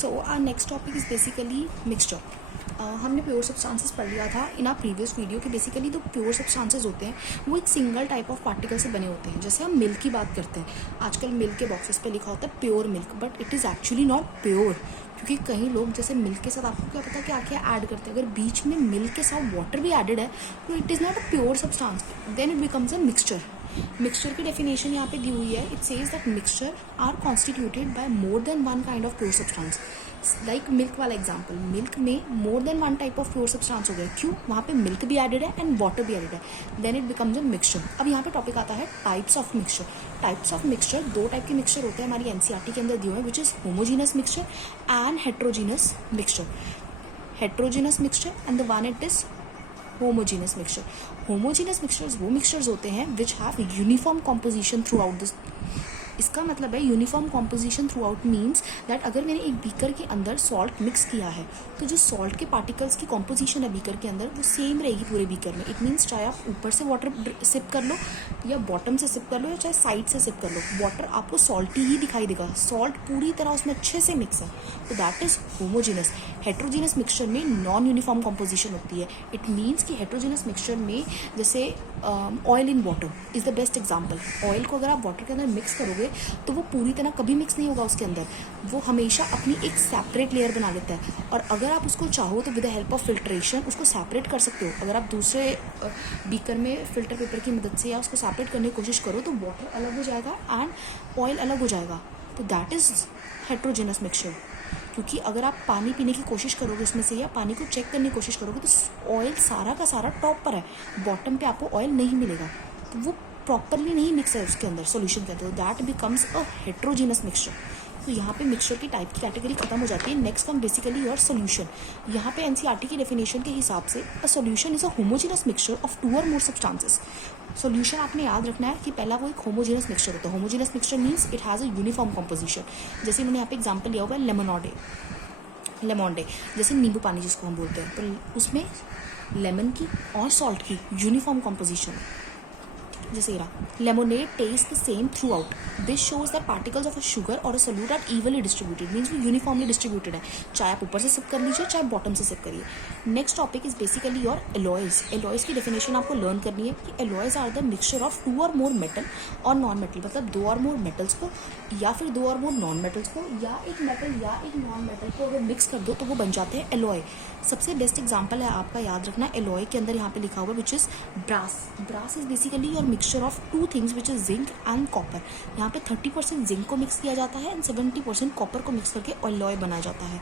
So our next topic is basically mixture. हमने pure substances पढ़ लिया था इन आर प्रीवियस वीडियो कि बेसिकली जो प्योर सब्सटेंसेस होते हैं वो एक सिंगल टाइप ऑफ पार्टिकल से बने होते हैं. जैसे हम मिल्क की बात करते हैं, आजकल मिल्क के बॉक्सेस पे लिखा होता है pure milk, but it is actually not pure. क्योंकि कई लोग जैसे मिल्क के साथ आपको क्या पता क्या क्या ऐड करते हैं. अगर बीच में मिल्क के साथ वाटर भी एडेड है तो it is not a pure substance, then it becomes a mixture. Mixture की डेफिनेशन यहाँ पे दी हुई है. It says that mixture are constituted by more than one kind of pure substance. Like milk वाला एग्जाम्पल, मिल्क में more than one type of pure substance हो गया. क्यों? वहाँ पे मिल्क भी एडेड है एंड वाटर भी एडेड है. Then it becomes a mixture. अब यहाँ पे टॉपिक आता है types of mixture. Types of mixture, दो टाइप के मिक्सचर होते हैं हमारी एनसीईआरटी के अंदर दिए हुए, which is homogeneous mixture and heterogeneous mixture. Heterogeneous mixture and the one it is homogeneous mixture. Homogeneous mixtures वो मिक्सचर्स होते हैं which have uniform composition through out this. इसका मतलब है uniform composition through out means that अगर मैंने एक beaker के अंदर सॉल्ट मिक्स किया है तो जो सॉल्ट के पार्टिकल्स की कॉम्पोजिशन है बीकर के अंदर वो सेम रहेगी पूरे बीकर में. इट मीन्स चाहे आप ऊपर से वाटर सिप कर लो या बॉटम से सिप कर लो या चाहे साइड से सिप कर लो, वाटर आपको सॉल्टी ही दिखाई देगा. सॉल्ट पूरी तरह उसमें अच्छे से मिक्स है, तो that is homogeneous. Heterogeneous mixture में नॉन यूनिफॉर्म कॉम्पोजिशन होती है. इट मीन्स कि हेट्रोजीनस मिक्सचर में जैसे oil in water is the best example. Oil को अगर आप वाटर के अंदर मिक्स करोगे तो वो पूरी तरह कभी मिक्स नहीं होगा उसके अंदर, वो हमेशा अपनी एक सेपरेट लेयर बना लेता है. और अगर आप उसको चाहो तो with the help of filtration उसको सेपरेट कर सकते हो. अगर आप दूसरे बीकर में फिल्टर पेपर की मदद से या उसको सेपरेट करने की कोशिश करो तो वाटर अलग हो जाएगा एंड ऑयल अलग हो जाएगा. तो दैट इज़ हेट्रोजीनस मिक्सचर. क्योंकि अगर आप पानी पीने की कोशिश करोगे उसमें से या पानी को चेक करने की कोशिश करोगे तो ऑयल सारा का सारा टॉप पर है, बॉटम पे आपको ऑयल नहीं मिलेगा. तो वो प्रॉपरली नहीं मिक्स है उसके अंदर सोल्यूशन के अंदर. That becomes a heterogeneous mixture. तो यहाँ पे मिक्सचर की टाइप की कैटेगरी खत्म हो जाती है. Next one basically your solution. यहाँ पे एनसीईआरटी की डेफिनेशन के हिसाब से a solution is a homogeneous mixture of two or more substances. Solution आपने याद रखना है कि पहला वो एक होमोजीनस मिक्सचर होता है. Homogeneous mixture means it has a uniform composition. जैसे इन्होंने यहाँ पे एग्जाम्पल लिया हुआ है लेमोंडे, जैसे नींबू पानी जिसको हम बोलते हैं, तो उसमें लेमन की और सॉल्ट की यूनिफॉर्म कॉम्पोजिशन है. जैसे ये रहा, lemonade taste the same throughout. This shows that particles of a sugar और a solute are evenly distributed. Means वो यूनिफॉर्मली डिस्ट्रीब्यूटेड है, चाहे आप ऊपर से सिप कर लीजिए चाहे बॉटम से सिप करिए. Next topic is basically your alloys. Alloys की डेफिनेशन आपको लर्न करनी है कि alloys are the mixture of two or more metal or non metal. मतलब दो और मोर मेटल्स को या फिर दो और मोर नॉन मेटल्स को या एक मेटल या एक नॉन मेटल को अगर मिक्स कर दो तो वो बन जाते हैं एलॉय. सबसे बेस्ट एग्जाम्पल है आपका याद रखना एलॉय के अंदर यहाँ पे लिखा हुआ which is brass. Brass is basically your mixture of two things which is zinc and copper. यहाँ पे 30% जिंक को मिक्स किया जाता है एंड 70% कॉपर को मिक्स करके एलॉय बनाया जाता है.